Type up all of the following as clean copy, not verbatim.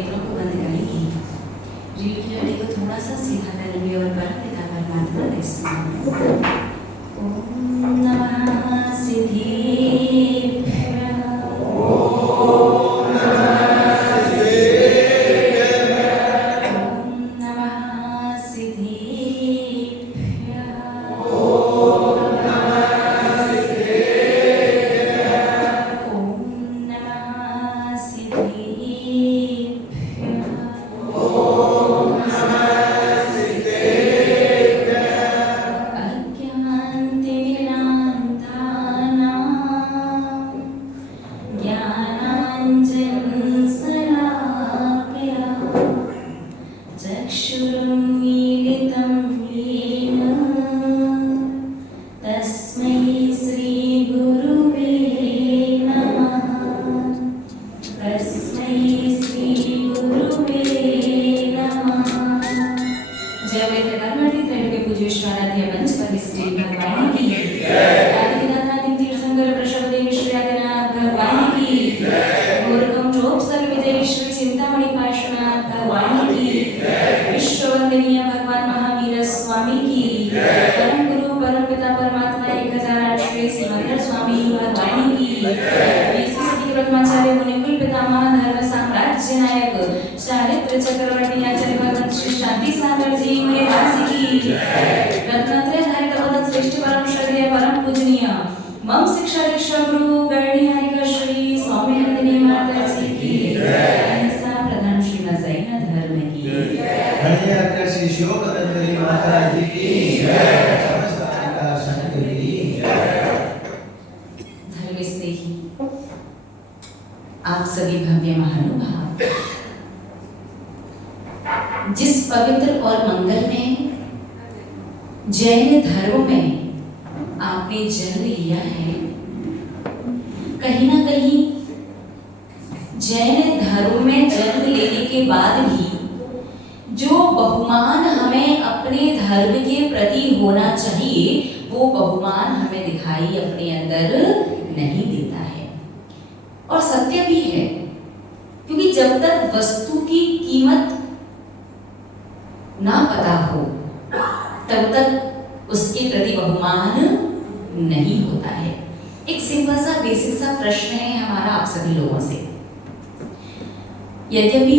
नेत्रों को बंद करेंगे। रीढ़ की हड्डी को थोड़ा सा सीधा करेंगे और परमपिता परमात्मा का स्मरण। ओम नमः सिद्धेभ्यः। आप सभी भव्य महानुभाव, जिस पवित्र और मंगलमय जैन धर्म में आपने जन्म लिया है, कहीं ना कहीं जैन धर्म में जन्म लेने के बाद भी जो बहुमान हमें अपने धर्म के प्रति होना चाहिए, वो बहुमान हमें दिखाई अपने अंदर नहीं देता है। और सत्य भी है, क्योंकि जब तक वस्तु की कीमत ना पता हो तब तक उसके प्रति बहुमान नहीं होता है। एक सिंपल सा बेसिक सा प्रश्न है हमारा आप सभी लोगों से। यद्यपि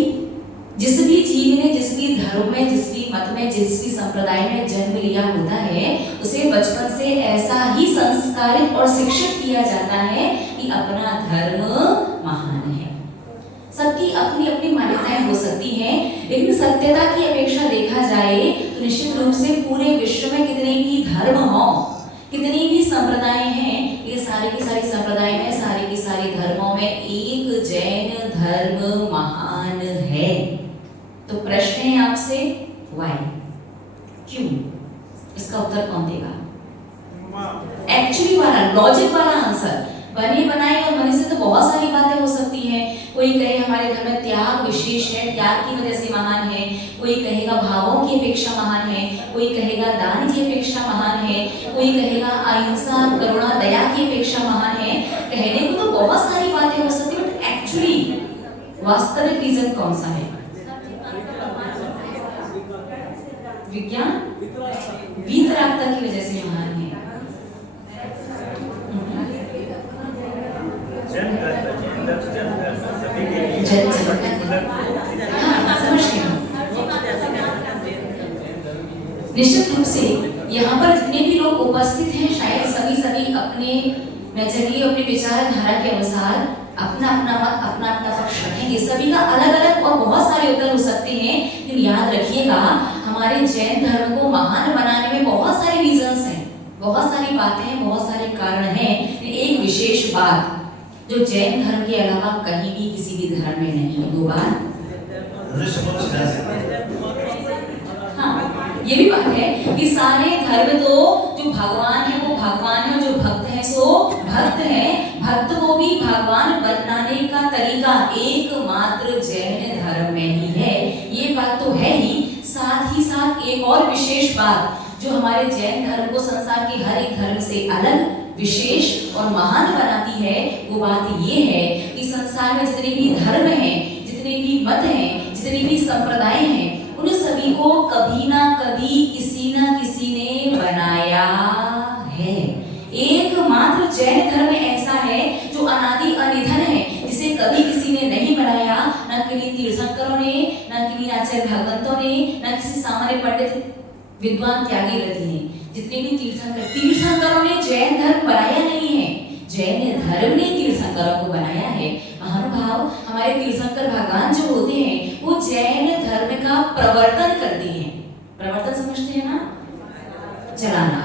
जिस भी जीव ने जिस भी धर्म में, जिस भी मत में, जिस भी संप्रदाय में जन्म लिया होता है, उसे बचपन से ऐसा ही संस्कारित और शिक्षित किया जाता है कि अपना धर्म महान है। सबकी अपनी अपनी मान्यताएं हो सकती हैं, लेकिन सत्यता की अपेक्षा देखा जाए तो निश्चित रूप से पूरे विश्व में कितने भी धर्म हो, कितने भी संप्रदाय हैं, ये सारे की सारी संप्रदाय में, सारे की सारी धर्मों में एक जैन धर्म महान है। तो प्रश्न है आपसे, व्हाई, क्यों? इसका उत्तर कौन देगा? एक्चुअली वाला, लॉजिक वाला आंसर। बने बनाए और मनी से तो बहुत सारी बातें हो सकती हैं। कोई कहे हमारे धर्म में त्याग विशेष है, त्याग की वजह से महान है। कोई कहेगा भावों की अपेक्षा महान है, कोई कहेगा दान की अपेक्षा महान है, कोई कहेगा अहिंसा, करुणा, दया की अपेक्षा महान है। कहने को तो बहुत सारी बातें हो सकती है, बट एक्चुअली वास्तविक रीजन कौन सा है? विज्ञान, वीतरागता की वजह से महान है। निश्चित रूप से यहाँ पर जितने भी लोग उपस्थित हैं, शायद सभी अपने नजरिए, अपने विचारधारा के अनुसार अपना अपना मत, अपना अपना पक्ष रखेंगे। सभी का अलग अलग और बहुत सारे उत्तर हो सकते हैं, लेकिन याद रखिएगा हमारे जैन धर्म को महान बनाने में बहुत सारे रीजंस हैं, बहुत सारी बातें हैं, बहुत सारे कारण हैं। एक विशेष बात जो जैन धर्म के अलावा कहीं भी किसी भी धर्म में नहीं है, वो बात ये भी बात है कि सारे धर्म तो जो भगवान है वो भगवान है, और जो भक्त है सो भक्त है। भक्त को भी भगवान बनाने का तरीका एकमात्र जैन धर्म में ही है, ये बात तो है ही। साथ ही साथ एक और विशेष बात जो हमारे जैन धर्म को संसार के हर एक धर्म से अलग, विशेष और महान बनाती है, वो बात ये है कि संसार में जितने भी धर्म हैं, जितने भी मत हैं, जितने भी संप्रदाय हैं, उन सभी को कभी ना कभी किसी ना किसी ने बनाया है। एकमात्र जैन धर्म ऐसा है जो अनादि अनिधन है, जिसे कभी किसी ने नहीं बनाया, ना किन्हीं तीर्थंकरों ने, ना किन्हीं आचार्य भगवंतों ने, ना किसी सामान्य पंडित विद्वान त्यागी रथी ने। जितने भी तीर्थंकरों ने जैन धर्म बनाया नहीं है, जैन धर्म ने तीर्थंकरों को बनाया है। महानुभाव, हमारे तीर्थंकर भगवान जो होते हैं वो जैन धर्म का प्रवर्तन करते हैं। प्रवर्तन समझते हैं ना, चलाना।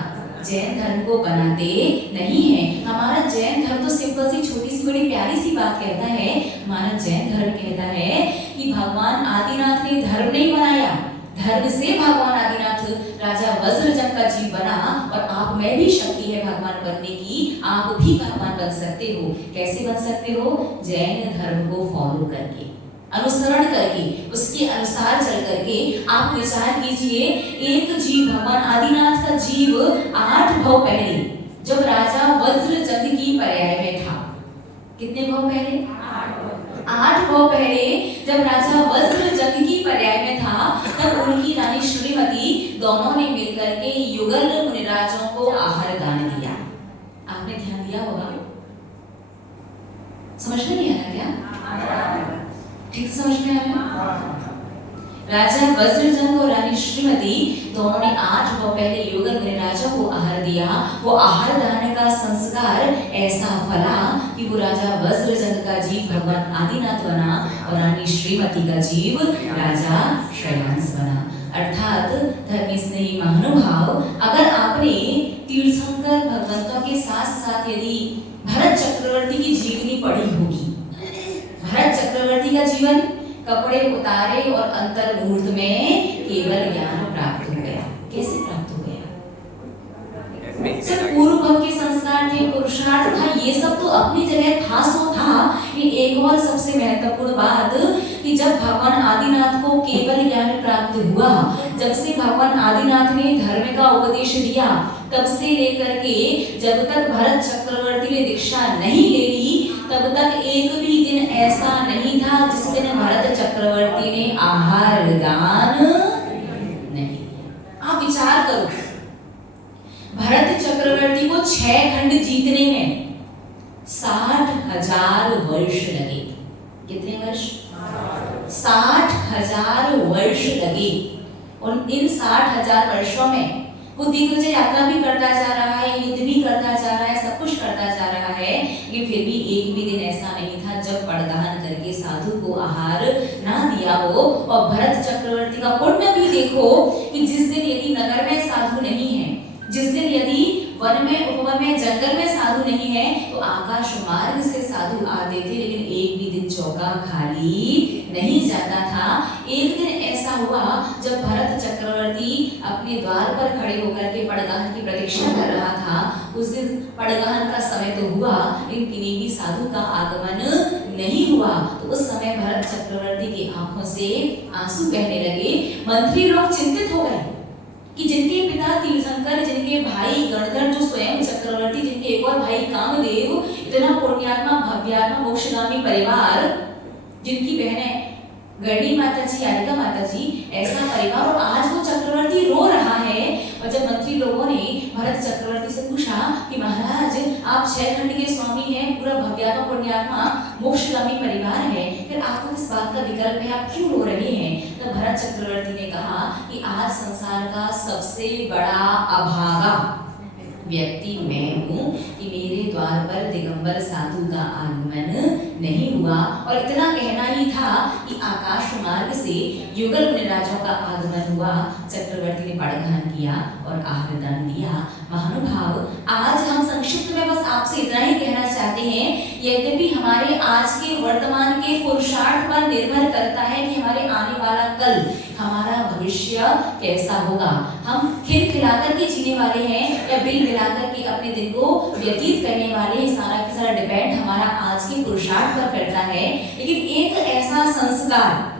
जैन धर्म को बनाते नहीं है। हमारा जैन धर्म तो सिंपल सी छोटी सी बड़ी प्यारी सी बात कहता है। हमारा जैन धर्म कहता है कि भगवान आदिनाथ ने धर्म नहीं बनाया, धर्म से भगवान आदिनाथ राजा वज्रजंग का जीव बना, और आप में भी शक्ति है भगवान बनने की, आप भी भगवान बन सकते हो। कैसे बन सकते हो? जैन धर्म को फॉलो करके, अनुसरण करके, उसके अनुसार चल करके। आप विचार कीजिए, एक जीव भगवान आदिनाथ का जीव 8 भव पहले जब राजा वज्रजंग की पर्याय में था, कितने भव पहले? 8 भव पहले जब राजा वज्रजंग की पर्याय में था, तब उनकी रानी श्रीमती दोनों ने मिलकर के युगल मुनिराजों को आहार दान दिया। आपने ध्यान दिया होगा? समझ में नहीं आया क्या? ठीक समझ में आया? राजा वज्रजंग और रानी श्रीमती दोनों ने 8 भव पहले युगल मुनिराजों को आहार दिया। वो आहार दान का संस्कार ऐसा फला कि वो राजा वज्रजंग का जीव भगवान आदिनाथ बना और रानी श्रीमती का जीव राजा शैलांश बना। अर्थात धर्मी स्नेही महानुभाव, अगर आपने तीर्थंकर भगवंतों के साथ साथ यदि भरत चक्रवर्ती की जीवनी पढ़ी होगी, भरत चक्रवर्ती का जीवन, कपड़े उतारे और अंतर मुहूर्त में केवल ज्ञान प्राप्त हो गया। कैसे प्राप्त हो गया? सब पूर्व भव के संस्कार थे, पुरुषार्थ था, ये सब तो अपनी जगह था सो था। ये एक और सबसे महत्वपूर्ण बात कि जब भगवान आदिनाथ को केवल ज्ञान प्राप्त हुआ, जब से भगवान आदिनाथ ने धर्म का उपदेश दिया, तब से लेकर के जब तक भरत चक्रवर्ती ने दीक्षा नहीं ले ली, तब तक एक भी दिन ऐसा नहीं था जिस दिन भरत चक्रवर्ती ने आहार दान नहीं। आप विचार करो, भरत चक्रवर्ती को 6 खंड जीतने में 60,000 वर्ष लगे। कितने वर्ष? 60,000 वर्ष लगे। और इन 60,000 वर्षों में वो दिग्विजय यात्रा भी करता जा रहा है, युद्ध भी करता जा रहा है, सब कुछ करता जा रहा है, लेकिन फिर भी एक भी दिन ऐसा नहीं था जब पड़दान करके साधु को आहार ना दिया हो। और भरत चक्रवर्ती का पुण्य भी देखो कि जिस दिन यदि नगर में साधु नहीं है, जिस दिन यदि वन में, उपवन में, जंगल में साधु नहीं है, तो आकाश मार्ग से साधु आते थे, लेकिन एक भी दिन चौका खाली नहीं जाता था। एक दिन ऐसा हुआ जब भरत चक्रवर्ती अपने द्वार पर खड़े होकर के पड़गाहन की प्रतीक्षा कर रहा था। उस दिन पड़गाहन का समय तो हुआ, लेकिन किन्हीं भी साधु का आगमन नहीं हुआ। तो उस समय भरत चक्रवर्ती की आंखों से आंसू बहने लगे। मंत्री लोग चिंतित हो गए कि जिनके पिता तीर्थंकर, जिनके भाई गणधर जो स्वयं चक्रवर्ती, जिनके एक और भाई कामदेव, इतना पुण्यात्मा भव्यात्मा मोक्षगामी परिवार, जिनकी बहनें गढ़ी माता जी, यारिका माता जी, ऐसा परिवार, और आज वो चक्रवर्ती रो रहा है। और जब मंत्री लोगों ने भरत चक्रवर्ती से पूछा कि महाराज आप 6 खंड के स्वामी हैं, पूरा भव्यात्मा पुण्यात्मा मोक्षगामी परिवार है, फिर आपको किस बात का विकल्प है, आप क्यों रो रहे हैं? तब भरत चक्रवर्ती ने कहा कि आज संसार का सबसे बड़ा अभागा व्यक्ति मैं हूँ कि मेरे द्वार पर दिगंबर साधु का आगमन नहीं हुआ। और इतना कहना ही था कि आकाश मार्ग से युगल मुनिराजों का आगमन हुआ। चक्रवर्ती ने पड़गाहन किया और आहार दान दिया। महानुभाव, आज हम संक्षिप्त में बस आपसे इतना ही कहना चाहते हैं, यद्यपि हमारे आज के वर्तमान के पुरुषार्थ पर निर्भर करता है कि हमारे आने वाला कल, हमारा भविष्य कैसा होगा। हम खिलखिलाकर के जीने वाले हैं या बिल मिलाकर के अपने दिन को व्यतीत करने वाले हैं, सारा का सारा डिपेंड हमारा आज के पुरुषार्थ पर करता है। लेकिन एक ऐसा संस्कार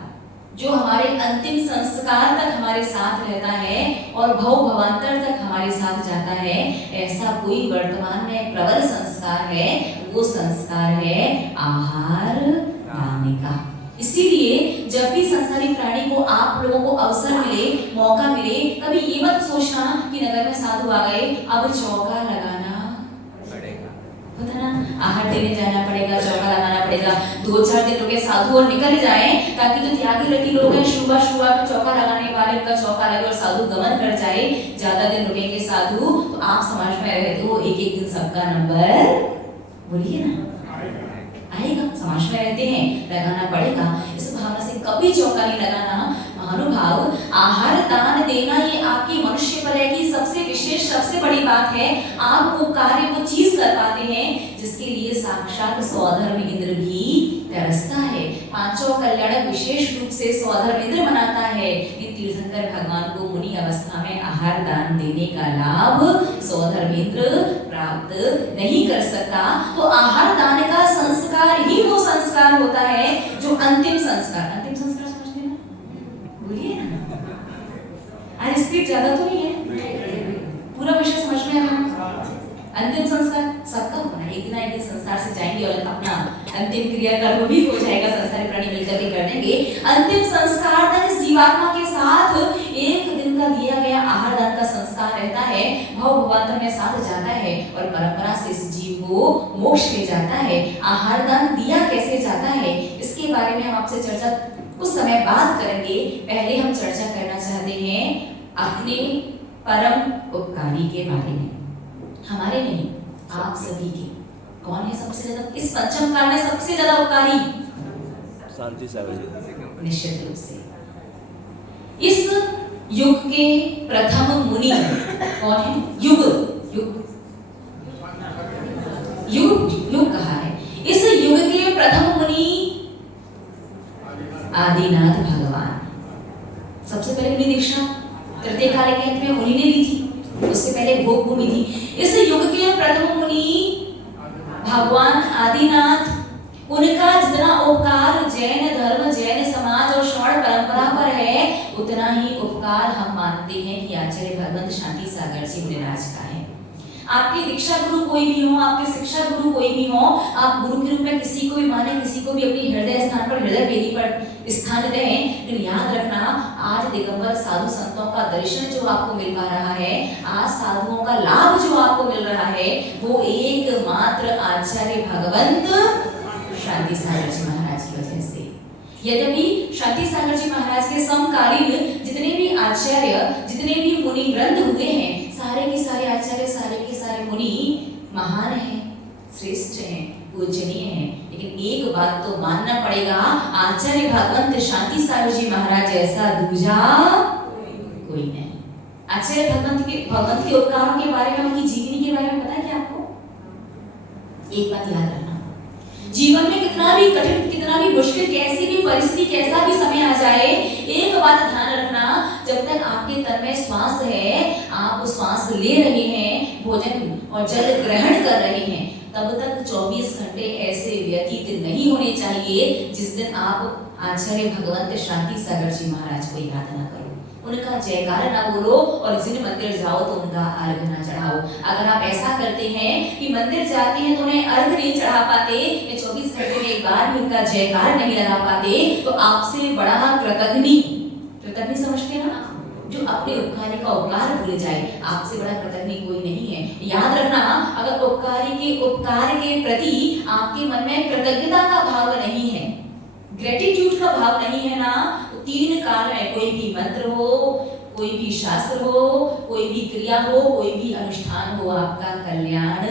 जो हमारे अंतिम संस्कार तक हमारे साथ रहता है और भव भवांतर तक हमारे साथ जाता है, ऐसा कोई वर्तमान में प्रबल संस्कार है, वो संस्कार है आहार दान का। इसीलिए जब भी संसारी प्राणी को आप लोगों को अवसर मिले, मौका मिले, कभी ये मत सोचना कि नगर में साधु आ गए अब चौका लगाना पड़ेगा, पता ना, आहार देने जाना पड़ेगा, चौका लगाना पड़ेगा। 2-4 दिन रुके साधु और निकल जाए, ताकि जो त्यागी रति लोग हैं शुरुआत में चौका लगाने वाले उनका चौका लगे और साधु गमन कर जाए। ज्यादा दिन रुकेंगे साधु तो आप समाज में रहते हो, एक एक दिन सबका नंबर बोलिए ना आएगा। समाज में रहते हैं, लगाना पड़ेगा। इस भावना से कभी चौका नहीं लगाना। महानुभाव, आहार दान देना ये आपकी मनुष्य पर है कि सबसे विशेष, सबसे बड़ी बात है। आप वो कार्य, वो चीज कर पाते हैं जिसके लिए साक्षात स्वधर्म इंद्र भी तरसता है। पांचों कल्याणक विशेष रूप से स्वधर्म इंद्र मनाता है कि तीर्थंकर भगवान को मुनि अवस्था में आहार दान देने का लाभ स्वधर्म इंद्र प्राप्त नहीं कर सकता। तो आहार दान का संस्कार ही वो संस्कार होता है जो अंतिम संस्कार, अंतिम संस्कार समझते हैं ना, बोलिए ना। आज स्पीड ज्यादा तो नहीं है, पूरा विषय समझ में आया। अंतिम संस्कार सबका होना है, एक दिन संसार से जाएंगे और अपना अंतिम क्रियाकर्म भी हो जाएगा, संसारी प्राणी मिलकर के कर देंगे। अंतिम संस्कार तक इस जीवात्मा के साथ एक दिन का दिया गया आहार दान का संस्कार रहता है, भव भवांतर में साथ जाता है और परंपरा से इस जीव को मोक्ष ले जाता है। आहार दान दिया कैसे जाता है इसके बारे में हम आपसे चर्चा कुछ समय बाद करेंगे। पहले हम चर्चा करना चाहते हैं अपने परम उपकारी के बारे में, हमारे नहीं, आप सभी के। कौन है सबसे ज्यादा इस पंचम काल में सबसे ज्यादा उपकारी? शांति सागर। निश्चित रूप से इस युग के प्रथम मुनि कौन है? युग युग युग युग कहा है। इस युग के प्रथम मुनि आदिनाथ भगवान। सबसे पहले मुनि दीक्षा तृतीय काल के अंत में मुनि ने ली थी, उससे पहले भोग भूमि थी। इस युग के प्रथम मुनि भगवान आदिनाथ, उनका जितना उपकार जैन धर्म, जैन समाज और श्रवण परंपरा पर है, उतना ही उपकार हम मानते हैं कि आचार्य भगवंत शांति सागर जी मुनिराज का है। आपके दीक्षा गुरु कोई भी हो, आपके शिक्षा गुरु कोई भी हो, आप गुरु के रूप में किसी को भी माने, किसी को भी अपनी हृदय स्थान पर, हृदय वेदी पर स्थान दें, लेकिन याद रखना आज दिगंबर साधु संतों का दर्शन जो आपको मिल पा रहा है, आज साधुओं का लाभ जो आपको मिल रहा है, वो एकमात्र आचार्य भगवंत शांति सागर जी महाराज की वजह से। यद्यपि शांति सागर जी महाराज के समकालीन जितने भी आचार्य, जितने भी मुनि ग्रंथ हुए हैं, सारे के सारे आचार्य, सारे के सारे मुनि महान हैं, श्रेष्ठ हैं, पूजनीय हैं, लेकिन एक बात तो मानना पड़ेगा, आचार्य भगवंत शांति सागर जी महाराज जैसा दूजा कोई नहीं। आचार्य भगवंत के उपकारों के बारे में, उनकी जीवनी के बारे में पता है क्या आपको? एक बात याद रखना, जीवन में कितना भी कठिन, कितना भी मुश्किल, कैसी भी परिस्थिति, कैसा भी समय आ जाए, एक बात ध्यान रखना, जब तक आपके तन में श्वास है, आप श्वास ले रहे हैं, भोजन और जल ग्रहण कर रहे हैं, तब तक 24 घंटे ऐसे व्यतीत नहीं होने चाहिए जिस दिन आप आचार्य भगवंत शांति सागर जी महाराज को याद ना करो, उनका जयकार ना बोलो और जिन मंदिर जाओ तो उनका अर्घ ना चढ़ाओ। अगर आप ऐसा करते हैं कि मंदिर जाते हैं तो उन्हें अर्घ नहीं चढ़ा पाते, या 24 घंटे में एक बार भी उनका जयकार नहीं लगा पाते, तो आपसे बड़ा कृतघ्नी समझते हैं ना, जो अपने उपकारी का उपकार भूल जाए, आपसे बड़ा कृतज्ञ कोई नहीं है। याद रखना, अगर उपकारी के उपकार के प्रति आपके मन में कृतज्ञता का भाव नहीं है, ग्रेटिट्यूड का भाव नहीं है ना, तो 3 काल में कोई भी मंत्र हो, कोई भी शास्त्र हो, कोई भी क्रिया हो, कोई भी अनुष्ठान हो, आपका कल्याण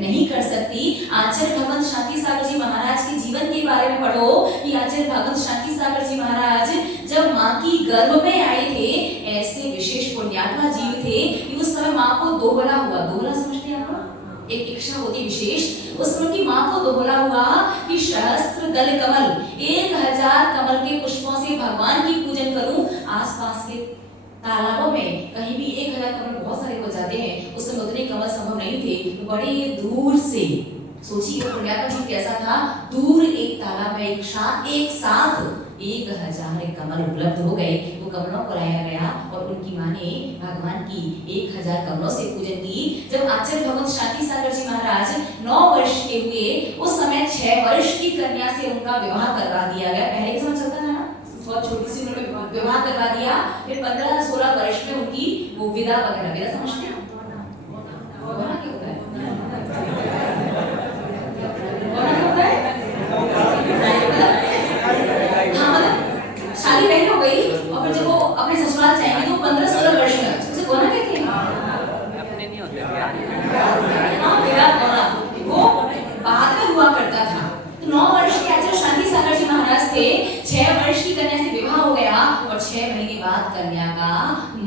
नहीं कर सकती। आचार्य भगवंत शांति सागर जी महाराज के जीवन के बारे में पढ़ो कि आचार्य भगवंत शांति सागर जी महाराज जब माँ की गर्भ में आए थे, ऐसे विशेष पुण्यात्मा जीव थे कि उस समय माँ को दोहरा हुआ, दोहरा समझते हैं आप, एक इच्छा होती विशेष, उस समय की माँ को दोहरा हुआ कि सहस्त्र दल कमल, 1000 कमल के पुष्पों से भगवान की पूजन करूं। आसपास के तालाबों में कहीं भी 1000 कमल बहुत सारे हो जाते हैं, उस समय उतने कमल संभव नहीं थे, तो बड़े दूर से, सोचिए पुण्यात्मा जी कैसा था, दूर एक तालाब में एक साथ 1000 कमल उपलब्ध हो गए। वो कमलों को लाया गया और उनकी माँ ने भगवान की 1000 कमलों से पूजन की। जब आचार्य भगवत शांति सागर जी महाराज 9 वर्ष के हुए, उस समय 6 वर्ष की कन्या से उनका विवाह करवा दिया गया। पहले के समय चलता था ना, बहुत छोटी सी उम्र में विवाह करवा दिया। फिर 15-16 वर्ष में उनकी वो विदा वगैरह, विदा समझते हैं होना क्या होता है? होना होता है? हाँ, मतलब शादी पहले हो गई और फिर जब वो अपने ससुराल जाएंगे तो 15-16 वर्ष तक उसे गोना कहते हैं। अपने नहीं होते हाँ, विदा गोना वो बाद में हुआ करता था। तो 9 वर्ष के आचार्य शांति सागर जी महाराज थे। 6 वर्ष की कन्या से विवाह हो गया और 6 महीने बाद कन्या का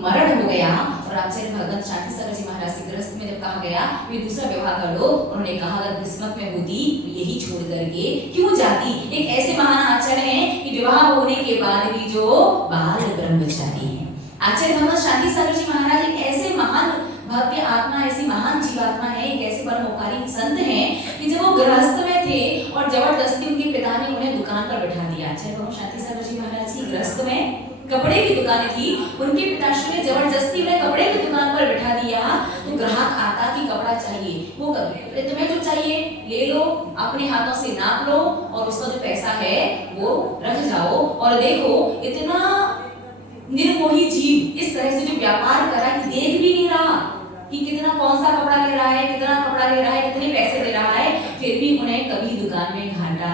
मरण हो गया। और आचार्य भगवत शांति सागर जी महाराज से गृहस्थ में जब कहा गया वे दूसरा विवाह कर लो, उन्होंने कहा अगर किस्मत में होती यही छोड़ करके क्यों जाती। एक ऐसे महान आचार्य हैं कि विवाह होने के बाद भी जो बाल ब्रह्मचारी हैं। आचार्य भगवत शांति सागर जी महाराज एक ऐसे महान भव्य आत्मा, ऐसी महान जीवात्मा है, एक ऐसे परमोपकारी संत हैं कि जब वो गृहस्थ में थे और जबरदस्ती उनके पिता ने उन्हें दुकान पर बैठा दिया। आचार्य भगवत शांति सागर जी महाराज की गृहस्थ में कपड़े की दुकान थी, उनके पिताश्री ने जबरदस्ती उन्हें कपड़े की दुकान पर बैठा दिया। तो ग्राहक आता कि कपड़ा चाहिए, वो तुम्हें जो चाहिए ले लो, अपने हाथों से नाप लो और उसका जो पैसा है वो रख जाओ। और देखो इतना निर्मोही जीव इस तरह से जो व्यापार करा कि देख भी नहीं रहा कि कितना कौन सा कपड़ा ले रहा है, कितना कपड़ा ले रहा है, कितने पैसे दे रहा है, फिर भी उन्हें कभी दुकान में घाटा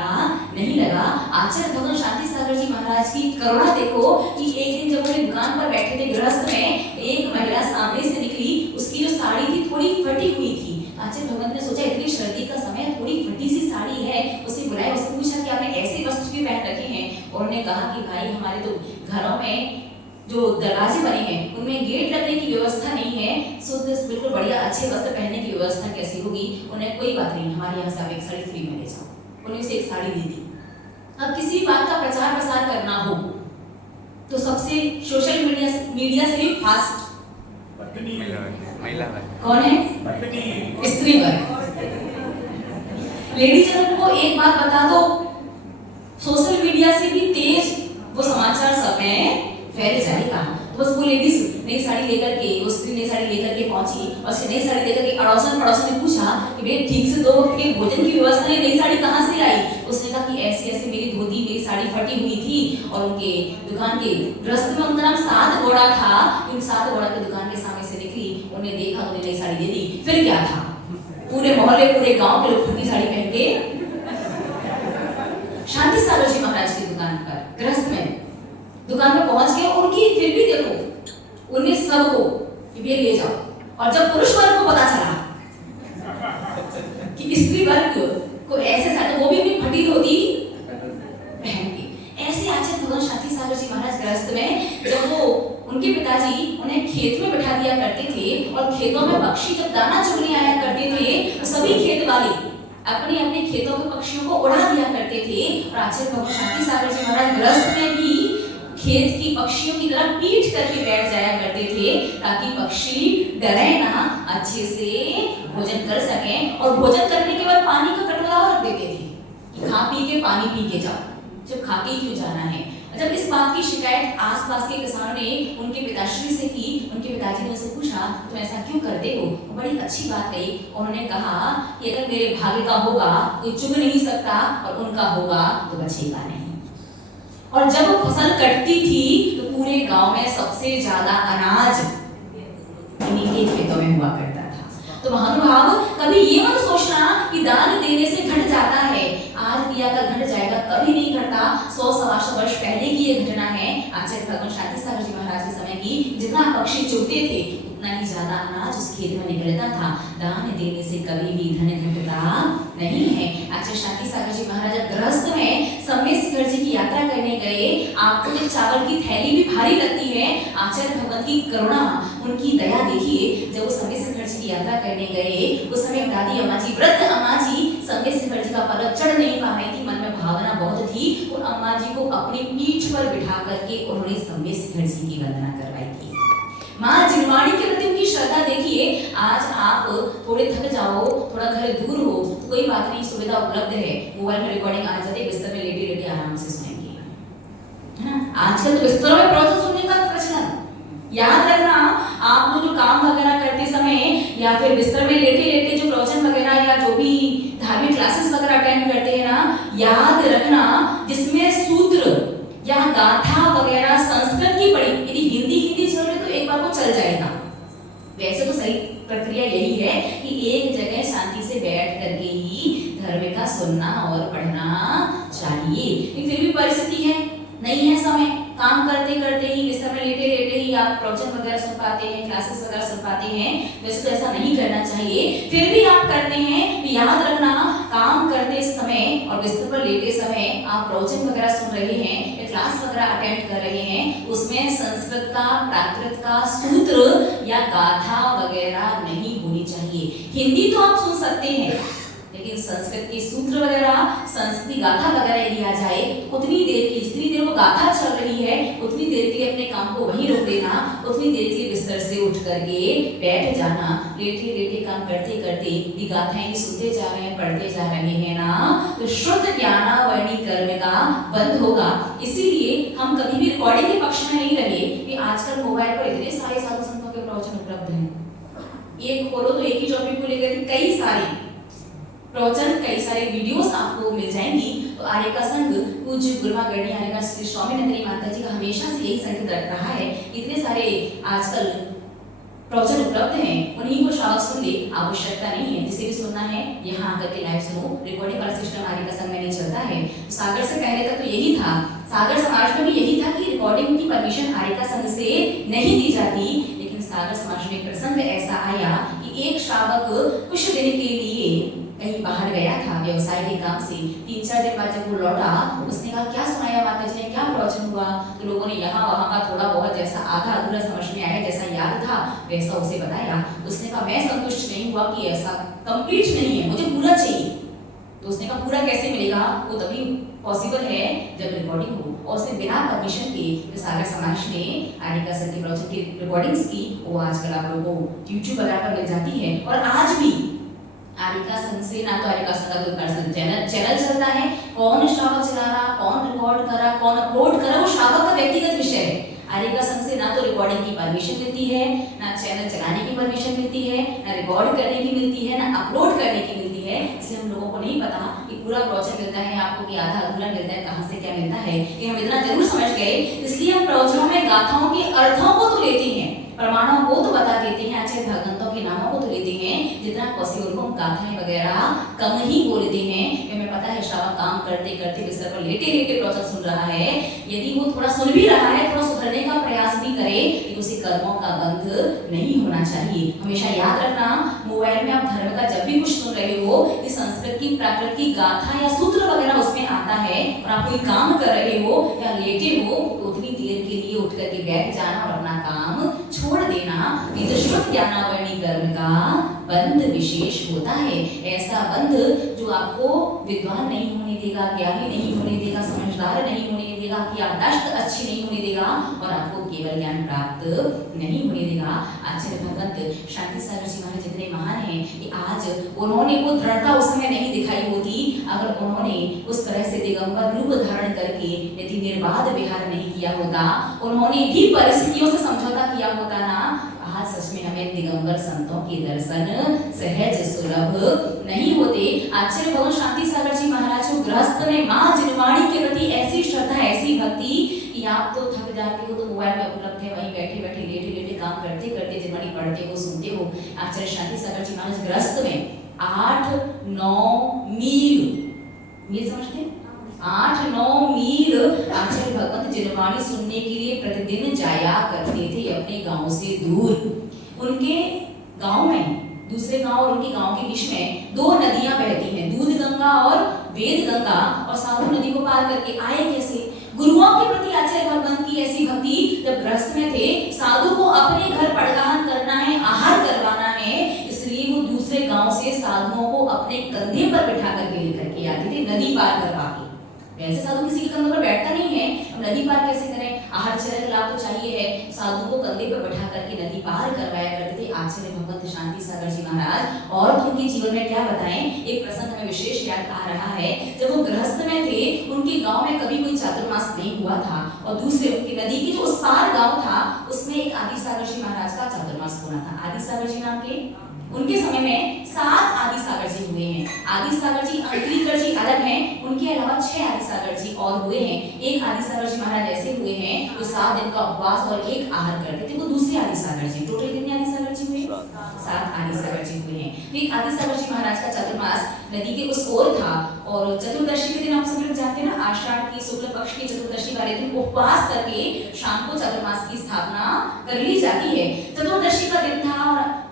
नहीं लगा। आचार्य भगवत शांति सागर जी महाराज की करुणा देखो कि एक दिन जब वो दुकान पर बैठे थे गृहस्थ में, एक महिला सामने से निकली, उसकी जो साड़ी थी थोड़ी फटी हुई थी। आचार्य भगवत ने सोचा इतनी सर्दी का समय, थोड़ी फटी सी साड़ी है, उसे बुलाया, उससे पूछा कि आपने ऐसे वस्त्र भी पहन रखे हैं। और उन्होंने कहा कि भाई हमारे तो घरों में जो दरवाजे बने हैं उनमें गेट लगने की व्यवस्था नहीं है, सो दिस बिल्कुल बढ़िया अच्छे वस्त्र पहनने की व्यवस्था कैसी होगी। उन्हें कोई बात नहीं, हमारे यहाँ से आप एक साड़ी फ्री में ले जाओ। उन्हें उसे एक साड़ी दे दी। अब किसी बात का प्रचार प्रसार करना हो तो सबसे सोशल मीडिया से भी फास्ट महिला कौन है? स्त्री वर्ग। लेडीज जन को एक बात बता दो, सोशल मीडिया से भी तेज वो समाचार सब में फैल जाएगा। तो बस वो लेडीज नई साड़ी लेकर के, वो स्त्री नई साड़ी लेकर के पहुंची और उसने नई साड़ी लेकर के अड़ोसन पड़ोसन ने पूछा कि भाई ठीक से 2 वक्त के भोजन की व्यवस्था नहीं, नई साड़ी कहाँ से आई? उसने कहा कि ऐसे ऐसे मेरी धोती, मेरी साड़ी फटी हुई थी और उनके दुकान के गृहस्थ में उनका नाम 7 घोड़ा था। उन 7 घोड़ा के दुकान के सामने से निकली, उन्हें देखा तो नई साड़ी दे दी। फिर क्या था, पूरे मोहल्ले पूरे गांव के लोग फटी साड़ी पहन के शांति सागर जी महाराज की दुकान पर गृहस्थ में दुकान में पहुंच गए। उनकी फिर भी देखो उन्हें सबको ये ले जाओ। और जब पुरुष वर्ग को पता चला कि स्त्री वर्ग को ऐसे साथ, वो भी अपनी फटी धोती पहन के, ऐसे आचार्य भगवत शांति सागर जी महाराज गृहस्थ में जब वो उनके पिताजी उन्हें खेत में बैठा दिया करते थे और खेतों में पक्षी जब दाना चुगने आया करते थे तो सभी खेत वाले अपने अपने खेतों के पक्षियों को उड़ा दिया करते थे। और आचार्य भगवत शांति सागर जी महाराज गृहस्थ में भी खेत की पक्षियों की तरह पीठ करके बैठ जाया करते थे ताकि पक्षी डरे ना, अच्छे से भोजन कर सकें। और भोजन करने के बाद पानी का कटोरा रख देते थे, खा पी के पानी पी के जाओ, जब खा के क्यों जाना है। जब इस बात की शिकायत आसपास के किसानों ने उनके पिताश्री से की, उनके पिताजी ने उनसे पूछा तुम ऐसा क्यों करते हो? बड़ी अच्छी बात कही। उन्होंने कहा कि अगर मेरे भाग्य का होगा कोई चुग नहीं सकता और उनका होगा तो बचेगा नहीं। और जब फसल कटती थी तो पूरे गांव में सबसे ज्यादा अनाज इन्हीं के खेतों में हुआ करता था। तो महानुभाव कभी ये मत सोचना कि दान देने से घट जाता है, आज दिया कल घट जाएगा, कभी नहीं घटता। 100-125 वर्ष पहले की ये घटना है आचार्य भगवत शांति सागर जी महाराज के समय की। जितना पक्षी चुगते थे उतना ही ज्यादा अनाज उस खेत में निकलता था। दान देने से कभी भी धन घटता नहीं है। आचार्य शांति सागर जी महाराज गृहस्थ में समय शिखर जी की यात्रा करने गए, आपको जो चावल की थैली भी भारी लगती है, आचार्य भगवत की करुणा, उनकी दया देखिए। जब वो समय शिखर जी की यात्रा करने गए उस समय दादी अम्मा जी, वृद्ध अम्मा जी समय शिखर जी का पलक चढ़ नहीं पा रही थी, मन में भावना बहुत थी। और अम्मा जी को अपनी पीठ पर बिठा करके उन्होंने समय शिखर जी की वंदना करवाई थी। माँ जिनवाणी के प्रति उनकी श्रद्धा देखिए। आज आप थोड़े थक जाओ, थोड़ा घर दूर हो तो कोई बात नहीं, सुविधा उपलब्ध है, मोबाइल में रिकॉर्डिंग आ जाती है, बिस्तर में लेटे लेटे आराम से सुनेंगे। आजकल तो बिस्तरों में प्रवचन सुनने का प्रचलन। याद रखना, आप लोग जो काम वगैरह करते समय या फिर बिस्तर में लेटे लेटे जो प्रवचन वगैरह या जो भी धार्मिक क्लासेस वगैरह अटेंड करते हैं ना, याद रखना जिसमें सूत्र या गाथा वगैरह संस्कृत की पढ़ी, यदि हिंदी चल रही तो एक बार को चल जाएगा। वैसे तो सही प्रक्रिया यही है कि एक जगह शांति से बैठ करके ही धर्म का सुनना और पढ़ना चाहिए। लेकिन फिर भी परिस्थिति है, नहीं है समय, काम करते करते ही बिस्तर में लेटे लेटे ही आप प्रवचन वगैरह सुन पाते हैं, क्लासेस वगैरह सुन पाते हैं। वैसे तो ऐसा नहीं करना चाहिए, फिर भी आप करते हैं तो याद रखना, काम करते समय और बिस्तर पर लेटे समय आप प्रवचन वगैरह सुन रहे हैं या क्लास वगैरह अटेंड कर रहे हैं, उसमें संस्कृत का, प्राकृत का सूत्र या गाथा वगैरह नहीं होनी चाहिए। हिंदी तो आप सुन सकते हैं, लेकिन संस्कृत के सूत्र वगैरह, संस्कृत गाथा वगैरह यदि आ जाए, उतनी देर की, जितनी देर वो गाथा चल रही है उतनी देर के लिए अपने काम को वहीं रोक देना, उतनी देर के लिए बिस्तर से उठ करके बैठ जाना। लेटे लेटे काम करते करते ये गाथाएं सुनते जा रहे हैं, पढ़ते जा रहे हैं ना, तो शुद्ध ज्ञानावर्णी कर्म का बंद होगा। इसीलिए हम कभी भी रिकॉर्डिंग के पक्ष में नहीं रहे कि आजकल मोबाइल पर इतने सारे साधु संतों के प्रवचन उपलब्ध हैं। एक खोलो तो एक ही टॉपिक को लेकर कई सारे प्रवचन, कई सारे वीडियोस आपको मिल जाएंगी। तो आर्य का संघ पूज्य गुरुमा गढ़ी आर्य का श्री स्वामीनंदनी माता जी का हमेशा से यही संकेत रख रहा है। इतने सारे आजकल प्रवचन उपलब्ध हैं, उन्हीं को श्रावक सुन ले, आवश्यकता नहीं है। जिसे भी सुनना है यहाँ आकर के लाइव सुनो। रिकॉर्डिंग वाला सिस्टम आर्य का संघ में नहीं चलता है। तो सागर से पहले तक तो यही था, सागर समाज में भी यही था कि रिकॉर्डिंग की परमिशन आर्य का संघ से नहीं दी जाती। लेकिन सागर समाज में प्रसंग ऐसा आया कि एक श्रावक कुछ दिन के लिए कहीं बाहर गया था व्यवसाय के काम से। 3-4 दिन बाद जब वो लौटा, उसने कहा क्या सुनाया माता जी ने, क्या प्रवचन हुआ? तो लोगों ने यहाँ वहाँ का थोड़ा बहुत जैसा आधा अधूरा समझ में आया, जैसा याद था वैसा उसे बताया। उसने कहा मैं संतुष्ट नहीं हुआ कि ऐसा कंप्लीट नहीं है, मुझे पूरा चाहिए। तो उसने कहा पूरा कैसे मिलेगा? वो तभी पॉसिबल है जब रिकॉर्डिंग हो। और उसने बिना परमिशन के सागर समाज ने आर्य का संघ के प्रवचन की रिकॉर्डिंग्स की, वो आजकल आप लोगों को यूट्यूब वगैरह पर मिल जाती है। और आज भी आर्य का संघ से ना तो आर्य का संघ का कोई पर्सनल चैनल चलता है, कौन श्रावक चला रहा, कौन रिकॉर्ड कर रहा, कौन अपलोड कर रहा, वो श्रावक का व्यक्तिगत विषय है। आर्य का संघ से ना तो रिकॉर्डिंग की परमिशन मिलती है, ना चैनल चलाने की परमिशन मिलती है, ना रिकॉर्ड करने की मिलती है, ना अपलोड करने की मिलती है। इसलिए हम लोगों को नहीं पता कि पूरा प्रवचन मिलता है आपको कि आधा अधूरा मिलता है, कहाँ से क्या मिलता है। ये हम इतना जरूर समझ गए। इसलिए हम प्रवचनों में गाथाओं के अर्थों को तो लेते हैं, प्रमाणों को तो बता देते हैं, आचार्य भगवंतों के नामों को तो लेते हैं, जितना पॉसिबल हो गाथाएं वगैरह कम ही बोलते हैं। हमें पता है श्रावक काम करते करते बिस्तर पर लेटे लेटे प्रवचन सुन रहा है, यदि वो थोड़ा सुन भी रहा है, थोड़ा सुधरने का प्रयास भी करे, तो उसे कर्मों का बंध नहीं होना चाहिए। हमेशा याद रखना, मोबाइल में आप धर्म का जब भी कुछ सुन रहे हो, इस संस्कृत की, प्राकृत की गाथा या सूत्र वगैरह उसमें आता है और आप कोई काम कर रहे हो या लेटे हो, तो उतनी देर के लिए उठ करके बैठ जाना और अपना काम छोड़ देना। ये तो शुद्ध ज्ञानावर्णी कर्म का बंध विशेष होता है। ऐसा बंध जो आपको विद्वान नहीं होने देगा, ज्ञानी नहीं होने देगा, समझदार नहीं होने देगा, कि आदर्श अच्छी नहीं होने देगा और आपको केवल ज्ञान प्राप्त नहीं होने देगा। आचार्य भगवंत शांति सागर जी महाराज जितने महान हैं कि आज उन्होंने वो दृढ़ता उस समय नहीं दिखाई होती अगर उन्होंने उस तरह से दिगंबर रूप धारण करके यदि निर्बाध विहार नहीं किया होता, उन्होंने भी परिस्थितियों से समझौता किया होता ना, आज सच में हमें दिगंबर संतों के दर्शन सहज सुलभ नहीं होते। आचार्य भगवान शांति सागर जी महाराज को गृहस्थ में माँ जिनवाणी के प्रति ऐसी श्रद्धा, ऐसी भक्ति कि आप तो थक जाते हो तो मोबाइल में उपलब्ध है, वहीं बैठे बैठे लेटे लेटे काम करते करते जिनवाणी पढ़ते हो, सुनते हो। आचार्य शांति सागर जी महाराज गृहस्थ में 8-9 मील समझते हैं, 8-9 मील आचार्य भगवंत जिनवाणी सुनने के लिए प्रतिदिन जाया करते थे अपने गांव से दूर। उनके गांव में दूसरे गांव और उनके गांव के बीच में 2 नदियां बहती हैं, दूध गंगा और वेद गंगा, और साधु नदी को पार करके आए कैसे? गुरुओं के प्रति आचार्य भगवंत की ऐसी भक्ति, जब गृहस्थ में थे, साधु को अपने घर पड़गाहन करना है, आहार करवाना है, इसलिए वो दूसरे गांव से साधुओं को अपने कंधे पर बिठा करके लेकर के आते थे, नदी पार करवा के। वैसे साधु किसी के कंधे पर बैठता नहीं है, नदी पार कैसे करें? आहार चरण का लाभ तो चाहिए है। साधु को कंधे पर बैठा करके नदी पार करवाया करते थे आचार्य भगवंत शांति सागर जी महाराज। और तो उनके जीवन में क्या बताएं, एक प्रसंग हमें विशेष याद आ रहा है। जब वो गृहस्थ में थे, उनके गांव में कभी कोई चातुर्मास नहीं हुआ था, और दूसरे उनकी नदी की जो उस पार गांव था उसमें एक आदि सागर जी महाराज का चातुर्मास होना था। आदि सागर जी नाम के उनके समय में 7 आदि सागर जी हुए हैं। आदि सागर जी अंकलीकर जी अलग हैं, उनके अलावा 6 आदि सागर जी और हुए हैं। एक आदि सागर जी महाराज ऐसे हुए हैं जो 7 दिन का उपवास और एक आहार करते थे, वो दूसरे आदि सागर जी। टोटल कितने आदि सागर जी हुए? 7 आदि सागर जी हुए हैं। एक आदि सागर जी महाराज का चातुर्मास नदी के उस ओर था, और चतुर्दशी के दिन आप सब लोग जानते हैं ना, आषाढ़ की शुक्ल पक्ष की चतुर्दशी वाले दिन उपवास करके शाम को चातुर्मास की स्थापना कर ली जाती है। चतुर्दशी का दिन था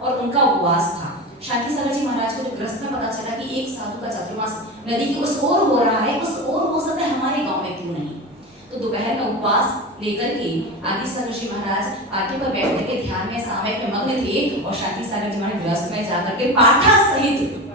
और उनका उपवास था। शांति सागर जी महाराज को जब गृहस्थ में पता चला कि एक साधु का चातुर्मास नदी के उस ओर हो रहा है, उस ओर हो सकता है, हमारे गांव में क्यों नहीं? तो दोपहर में उपवास लेकर के आदि सागर जी महाराज पाटे पर बैठ करके ध्यान में सामयिक में मग्न थे, और शांति सागर जी महाराज गृहस्थ में जाकर के पाठा सहित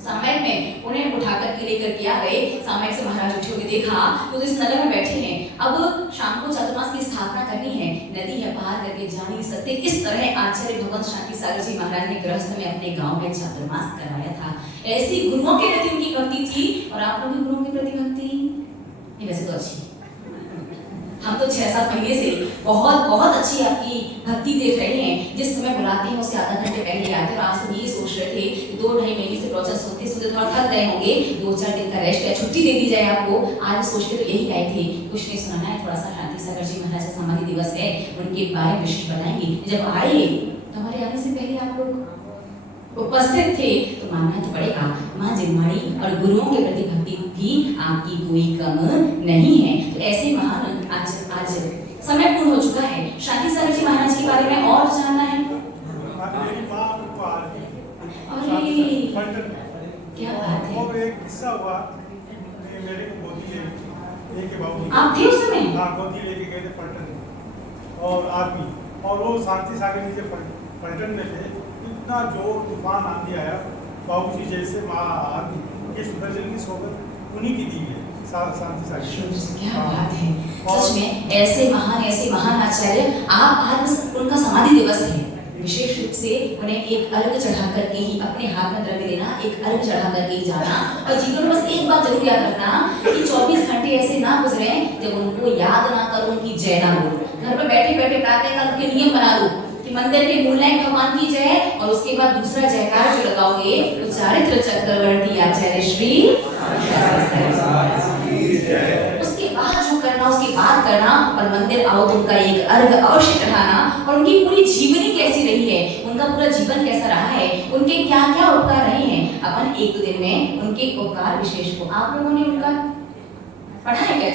सामयिक में उन्हें उठाकर के लेकर के आ गए। सामयिक से महाराज उठे होकर देखा तो इस नगर में बैठे हैं, अब शाम को चातुर्मास की स्थापना करनी है, नदी है पार करके जा नहीं सकते। इस तरह आचार्य भगवंत शांति सागर जी महाराज ने गृहस्थ में अपने गांव में चातुर्मास करवाया था। ऐसी गुरुओं के प्रति उनकी भक्ति थी। और आप लोगों की गुरुओं के प्रति भक्ति वैसे तो अच्छी, हम तो 6-7 महीने से बहुत अच्छी आपकी भक्ति देख रहे हैं। जिस समय बुलाते हैं उससे आधा घंटे पहले आते हैं। और आज तो ये सोच रहे थे कि 2-2.5 महीने से प्रवचन सुनते थोड़ा थक गए होंगे, 2-4 दिन का रेस्ट या छुट्टी दे दी जाए आपको। आज सोचते तो यही आए थे, कुछ नहीं सुनाना है, थोड़ा सा शांति सागर जी महाराज का समाधि दिवस है, उनके बारे में विशेष बताएंगे। जब आए तो हमारे आने से पहले आप लोग उपस्थित थे, तो मानना तो पड़ेगा माँ जिनवाड़ी और गुरुओं के प्रति भक्ति भी आपकी कोई कम नहीं है। तो ऐसे महान आज समय पूर्ण हो चुका है। शांति सागर जी महाराज के बारे में और जानना है? अरे क्या बात है। और एक किस्सा हुआ, मेरे को गोदी लेके बाबू आप थे उस समय? हाँ, गोदी लेके गए थे पलटन और आदमी, और वो शांति सागर जी पलटन में थे। इतना जोर तूफान आंधी आया, बाबू जी जैसे माँ आदमी ये सुदर्शन की सोबत उन्हीं की दी है शांति सागर। क्या बात है, सच में ऐसे महान आचार्य। आप आज उनका समाधि दिवस है, विशेष रूप से उन्हें एक अर्घ चढ़ा करके ही अपने हाथ में द्रव्य देना, एक अर्घ चढ़ा करके ही जाना। और जीवन में बस एक बात जरूर याद रखना कि 24 घंटे ऐसे ना गुजरे जब उनको याद ना करो, उनकी जय ना हो। घर पर बैठे बैठे प्रातःकाल के नियम बना लो कि मंदिर के मूलनायक भगवान की जय, और उसके बाद दूसरा जयकार जो लगाओगे तो चारित्र चक्रवर्ती आचार्य श्री, उसके बाद जो करना उसके बाद करना। और मंदिर आओ तो उनका एक अर्घ अवश्य चढ़ाना। और उनकी पूरी जीवनी कैसी रही है, उनका पूरा जीवन कैसा रहा है, उनके क्या क्या उपकार रहे हैं, अपन 1-2 दिन में उनके उपकार विशेष को आप लोगों ने उनका पढ़ा है क्या?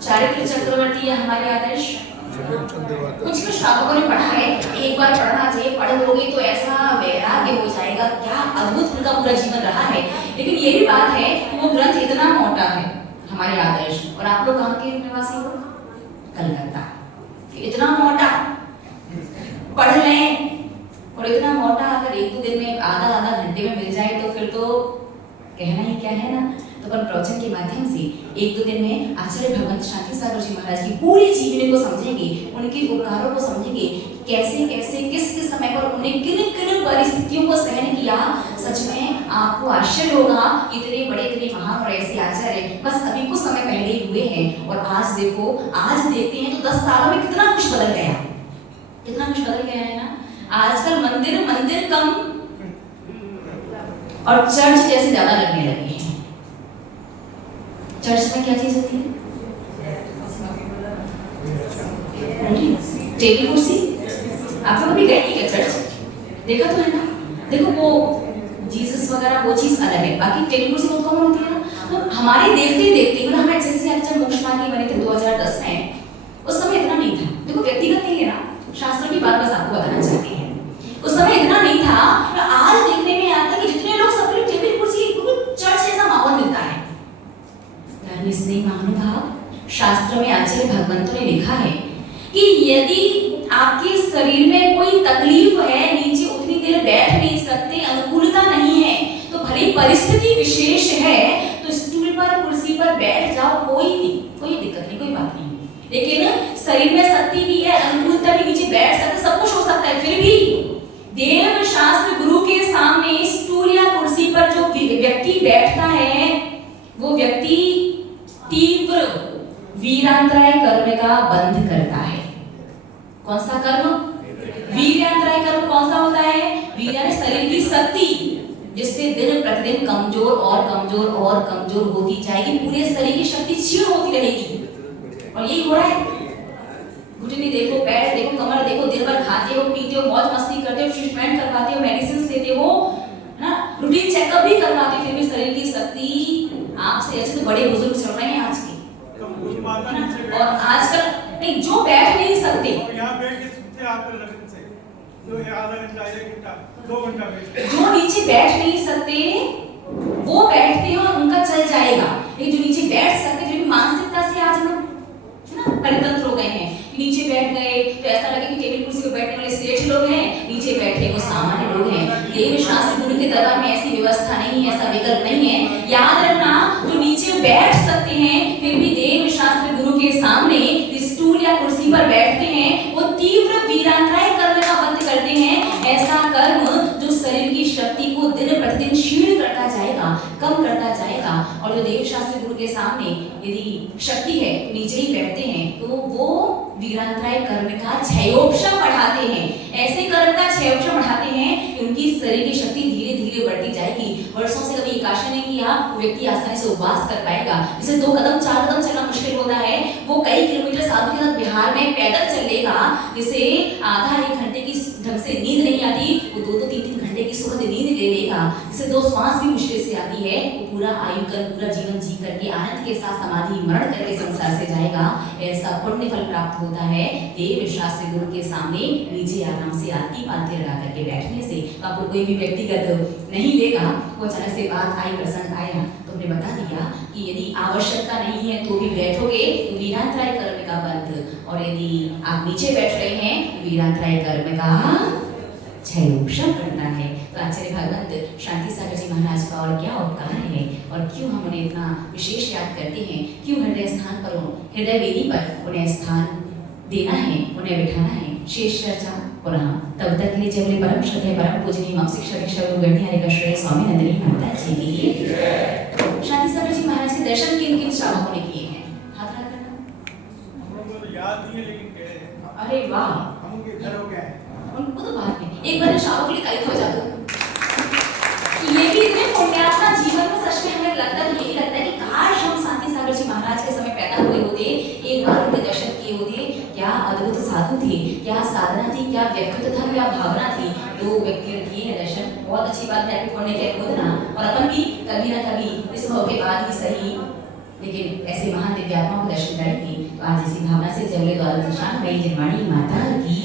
चारित्र चक्रवर्ती या हमारे आदर्श कुछ श्रावकों ने पढ़ा है। एक बार पढ़ना चाहिए, पढ़ लोगे तो ऐसा वैराग्य हो जाएगा, क्या अद्भुत उनका पूरा जीवन रहा है। लेकिन ये भी बात है कि वो ग्रंथ इतना मोटा है हमारे आदर्श, और आप लोग कहाँ के निवासी हो? कलकत्ता। इतना मोटा पढ़ लें, और इतना मोटा अगर 1-2 दिन में आधा घंटे में मिल जाए तो फिर तो कहना ही क्या है ना। तो अपन प्रवचन के माध्यम से 1-2 दिन में आचार्य भगवंत शांति सागर जी महाराज की पूरी जीवनी को समझेंगे, उनके उपकारों को समझेंगे, कैसे कैसे किस किस समय पर उन्हें किन किन परिस्थितियों को सहन किया। सच में आपको आश्चर्य होगा, इतने बड़े इतने महान और ऐसे आचार्य बस अभी कुछ समय पहले ही हुए हैं। और आज देखो, आज देखते हैं तो 10 सालों में कितना कुछ बदल गया, कितना कुछ बदल गया है ना। आजकल मंदिर कम और चर्च जैसे ज्यादा लगने लगे हैं। चर्च में क्या चीज होती है? टेबल कुर्सी। आप लोग भी गए क्या चर्च? देखा तो है ना। देखो वो जीसस वगैरह वो चीज अलग है, बाकी टेबल कुर्सी बहुत कम होती है ना। तो हमारे देखते मतलब हमें जैसे जब मोक्ष मार्गी बने थे 2010 में, उस समय इतना नहीं था। देखो व्यक्तिगत नहीं लेना, शास्त्र की बात बस आपको बताना चाहते हैं। उस समय इतना नहीं था। आज देखने में आता कि जितने लोग सब लोग टेबल कुर्सी, चर्च जैसा माहौल मिलता है। इसलिए महानुभाव, शास्त्र में आचार्य भगवंतों ने लिखा है कि यदि आपके शरीर में कोई तकलीफ है, नीचे उतनी देर बैठ नहीं सकते, अनुकूलता नहीं है, तो भले परिस्थिति विशेष है तो स्टूल पर कुर्सी पर बैठ जाओ, कोई दिक्कत नहीं, कोई बात नहीं। लेकिन शरीर में शक्ति भी है, अनुकूलता भी, नीचे बैठ सकते, सब कुछ हो सकता है। फिर भी देव शास्त्र गुरु के सामने स्टूल या कुर्सी पर जो व्यक्ति बैठता है वो व्यक्ति तीव्र वीरांतराय कर्म का बंध करता है। कौन सा कर्म? वीरांतराय कर्म कौन सा होता है? वीर यानी शरीर की शक्ति, जिससे दिन प्रतिदिन कमजोर और कमजोर और कमजोर होती जाएगी, पूरे शरीर की शक्ति क्षीण होती रहेगी। और यही हो रहा है। घुटने देखो, पैर देखो, कमर देखो, दिन भर खाते हो, पीते हो, मौज मस्ती करते हो, ट्रीटमेंट करवाते हो, मेडिसिन लेते हो, ना, रूटीन चेकअप भी करवाते हो, फिर भी शरीर की शक्ति आपसे ऐसे तो बड़े बुजुर्ग चल रहे हैं आज के। और आजकल नहीं, जो बैठ नहीं सकते, यहाँ बैठ के सुनते आप लगन से, जो आधा घंटा, 1 घंटा, 2 घंटा बैठते, जो नीचे बैठ नहीं सकते वो बैठते हैं और उनका चल जाएगा। लेकिन जो नीचे बैठ सकते, जो मानसिकता से आज हम ना परितंत्र हो गए हैं, नीचे बैठ गए तो ऐसा लगे कि टेबल कुर्सी पर बैठने वाले श्रेष्ठ लोग हैं, नीचे बैठे वो सामान्य लोग हैं। देव शास्त्र गुरु के दरबार में ऐसी व्यवस्था नहीं है, ऐसा विकल्प नहीं है। याद रखना, जो नीचे बैठ सकते हैं फिर भी देव शास्त्र गुरु के सामने स्टूल या कुर्सी पर बैठते हैं, वो तीव्र वीरांतराय कर्म का बंध करते हैं। ऐसा कर्म जो शरीर की शक्ति को दिन प्रतिदिन क्षीण करता जाएगा, कम करता जाएगा। और जो देव शास्त्र गुरु के सामने यदि शक्ति है नीचे ही बैठते हैं तो वो वीरांतराय कर्म का क्षयोपशम बढ़ाते हैं। ऐसे कर्म का क्षयोपशम बढ़ाते हैं कि उनकी शरीर की शक्ति धीरे धीरे बढ़ती जाएगी। वर्षों से कभी एकादशी नहीं किया वो व्यक्ति आसानी से उपवास कर पाएगा। जिसे 2 कदम 4 कदम चलना मुश्किल होता है, वो कई किलोमीटर साधु के साथ बिहार में पैदल चल लेगा। जिसे आधा 1 घंटे की ढंग से नींद नहीं आती, वो 2-2 3-3 घंटे की सुखद नींद ले लेगा। जिसे 2 श्वास भी मुश्किल से आती है, वो पूरा आयु कर, पूरा जीवन जी करके आनंद के साथ समाधि मरण करके संसार से जाएगा। ऐसा पुण्य फल प्राप्त होता है देव शास्त्र गुरु के सामने नीचे आराम से आरती पालती लगा करके बैठने से। तो आपको कोई भी व्यक्तिगत नहीं लेगा, वो अचानक से बात आई, प्रसंग आया तो हमने बता दिया कि यदि आवश्यकता नहीं है तो भी बैठोगे तो वीरांतराय कर्म का बंध, और यदि आप नीचे बैठ रहे हैं तो वीरांतराय कर्म का क्षयोपशम करता है। तो आचार्य भगवंत शांति सागर जी महाराज का और क्या उपकार है और क्यों हम उन्हें इतना विशेष याद करते हैं, क्यों हृदय स्थान पर, हृदय वेदी पर उन्हें स्थान देना है, उन्हें बिठाना है। शेष चर्चा पुनः तब तक के लिए जब परम श्रद्धेय परम पूजनीय माम शिक्षक दीक्षा गुरु हरि का श्रेय स्वामी नंदिनी माता जी की शांति सागर जी महाराज के दर्शन किन किन श्रावकों ने किए हैं? हाथ रख करना। हम लोगों को तो याद नहीं है लेकिन कह रहे हैं। अरे वाह, हम उनके घर हो गए, उनको तो बात नहीं, एक बार श्रावक के लिए कायित हो जाते ये भी इतने पुण्यात्मा जीवन में सच में हमें लगता है, यही लगता है कि काश हम शांति सागर जी महाराज के समय पैदा हुए होते, एक बार उनके दर्शन किए होते। क्या अद्भुत साधु थे, क्या साधना थी, क्या व्यक्तित्व था, क्या भावना थी। 2 व्यक्तियों ने किए हैं दर्शन, बहुत अच्छी बात है कि पढ़ने के अनुमोदना, और अपन भी कभी ना कभी इस मौके बाद ही सही लेकिन ऐसे महान दिव्यात्माओं को दर्शन करेंगे। तो आज इसी भावना से जबले द्वारा शान मई जिनवाणी माता की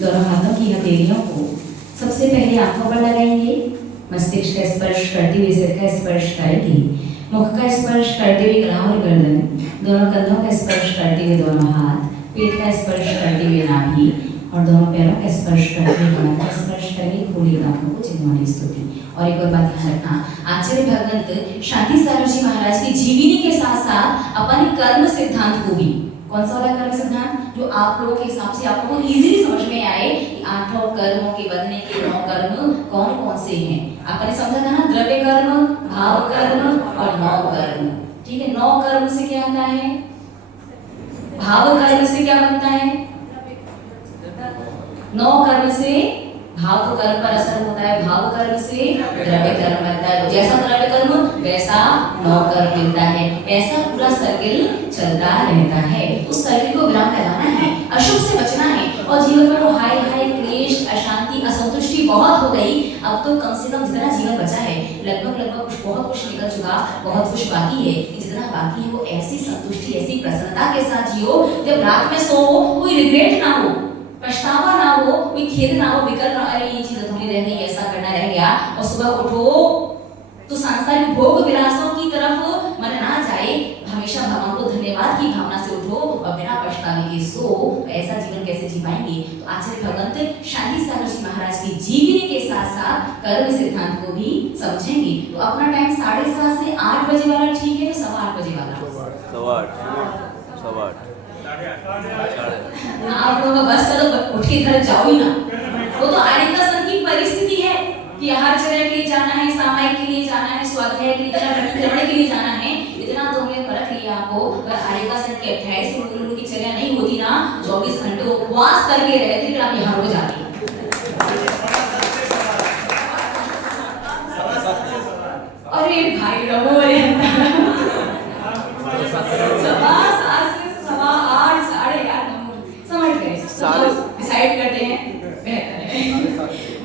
दोनों हाथों की हथेलियों को सबसे पहले आंखों पर लगाएंगे, मस्तिष्क का स्पर्श करते हुए सिर का स्पर्श करेंगे, मुख का स्पर्श करते हुए गला और गर्दन, दोनों कंधों का स्पर्श करते हुए दोनों हाथ, पेट का स्पर्श करते हुए नाभि और दोनों पैरों का स्पर्श करते हुए कमर का स्पर्श करके खोली आंखों को चिन्हवानी स्तुति। और एक और बात ध्यान रखना, आचार्य भगवंत शांति सागर जी महाराज की जीवनी के साथ साथ अपन कर्म सिद्धांत को भी, कौन सा वाला कर्म सिद्धांत जो आप लोगों के हिसाब से आपको इजीली समझ में आए कि 8 कर्मों के बदलने के 9 कर्म कौन कौन से हैं। आपने समझा था ना, द्रव्य कर्म, भाव कर्म और 9 कर्म। ठीक है, 9 कर्म से क्या आता है, भाव कर्म से क्या बनता है, 9 कर्म से भाव तो कर्म पर असर होता है, भाव कर्म से द्रव्य कर्म बनता है, जैसा द्रव्य कर्म वैसा 9 कर्म मिलता है। ऐसा पूरा सर्किल चलता रहता है। उस सर्किल को विराम लगाना है, अशुभ से बचना है। और जीवन में वो हाय हाय क्लेश, अशांति, असंतुष्टि बहुत हो गई। अब तो कम से कम जितना जीवन बचा है, लगभग कुछ बहुत कुछ निकल चुका, बहुत कुछ बाकी है। जितना बाकी है वो ऐसी संतुष्टि, ऐसी प्रसन्नता के साथ जियो जब रात में सो कोई रिग्रेट ना हो, पछतावा ना हो, कोई खेद ना हो, विकल्प ना, अरे ये चीज अधूरी रह गई, ऐसा करना रह गया। और सुबह उठो तो सांसारिक भोग विलासों की तरफ मन ना जाए, हमेशा भगवान को धन्यवाद की भावना से उठो और बिना पछतावे के सो। ऐसा जीवन कैसे जी पाएंगे? तो आचार्य भगवंत शांति सागर जी महाराज की जीवनी के साथ साथ कर्म सिद्धांत को भी समझेंगे। तो अपना टाइम 7:30 से 8 बजे वाला ठीक है, तो 8:15 बजे वाला, 8:15 आप लोगों का बस का तो उठ के घर जाओ ही ना। वो तो आने का सन की परिस्थिति है कि हर जगह के लिए जाना है, सामायिक के लिए जाना है, स्वाध्याय के लिए जाना है, करने के लिए जाना है। इतना तो हमने परख लिया आपको। अगर आने का सन के 28 गुरु की चर्या नहीं होती ना, 24 घंटे उपवास करके रहते फिर आप यहाँ रुक जाते। अरे भाई रहो, अरे डिसाइड करते हैं,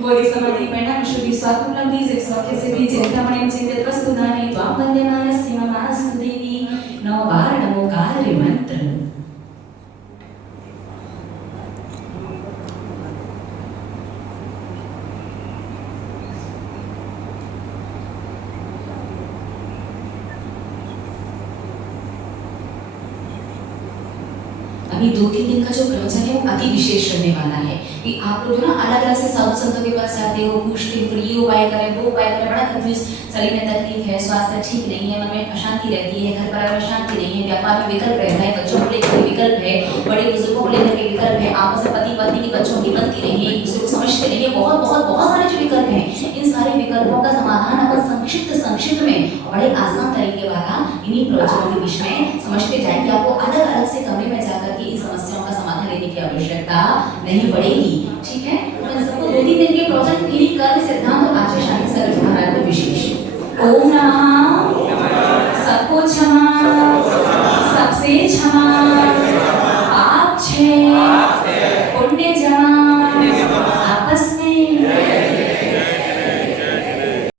बोली समाधि परिणाम शुद्धि स्वात्मलब्धि से सौख्य से भी चिंतामणि चिंतित वस्तुधानि त्वां वन्द्यमानस्य ममास्तु देवी। 9 बार नमोकार मंत्र। अभी 2-3 दिन का जो प्रवचन है वो अति विशेष रहने वाला है कि आप लोग जो ना अलग अलग से साधु संतों के पास जाते हो, पूछते हो, ये उपाय करें, वो उपाय करें, बड़ा कंफ्यूज, शरीर में तकलीफ है, स्वास्थ्य ठीक नहीं है, मन में अशांति रहती है, घर परिवार में शांति नहीं है, व्यापार में विकल्प रहता है, बच्चों को लेकर विकल्प है, बड़े बुजुर्गों को लेकर के विकल्प है, आपस में पति पत्नी की बच्चों की बनती नहीं है, एक दूसरे को समझते नहीं है, बहुत सारे जो विकल्प हैं। इन सारे विकल्पों का समाधान अपन संक्षिप्त में बड़े आसान तरीके द्वारा इन्हीं प्रवचनों के बीच में समझते जाएंगे। आपको अलग अलग से कमरे में जाकर के इन समस्याओं का समाधान लेने की आवश्यकता नहीं पड़ेगी। ठीक है, तो इन सबको 2-3 दिन के प्रवचन इन्हीं कर्म सिद्धांत और आचार्य शांति सागर जी महाराज को विशेष। ओम नमः सबको क्षमा।